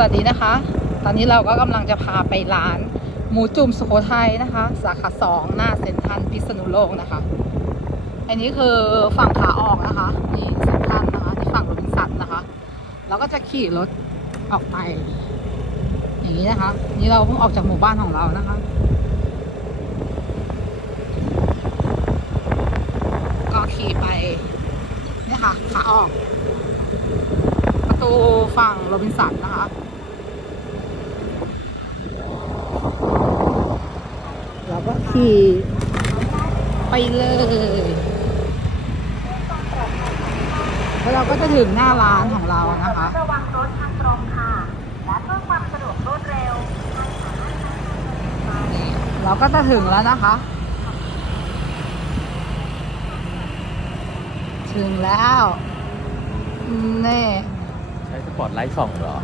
วัสดีนะคะ ตอนนี้เราก็กำลังจะพาไปร้าน หมูจุ่มสุโขทัยนะคะ สาขาสองหน้าเซ็นทรัลพิษณุโลกนะคะ อันนี้คือฝั่งขาออกนะคะนี่เซ็นทรัลนะคะที่ฝั่งโรบินสันนะคะเราก็จะขี่รถออกไป อย่างนี้นะคะ นี่เราเพิ่งออกจากหมู่บ้านของเรานะคะ ก็ขี่ไปเนี่ยค่ะขาออกประตูฝั่งโรบินสันนะคะ เราก็ ขี่ไปเลยแล้วเราก็จะถึงหน้าร้านของเรานะคะ ระวังรถทางตรงค่ะ และเพื่อความสะดวกรวดเร็วเราก็จะถึงแล้วนะคะ ถึงแล้วนี่ใช้สปอร์ตไลท์ส่องเหรอ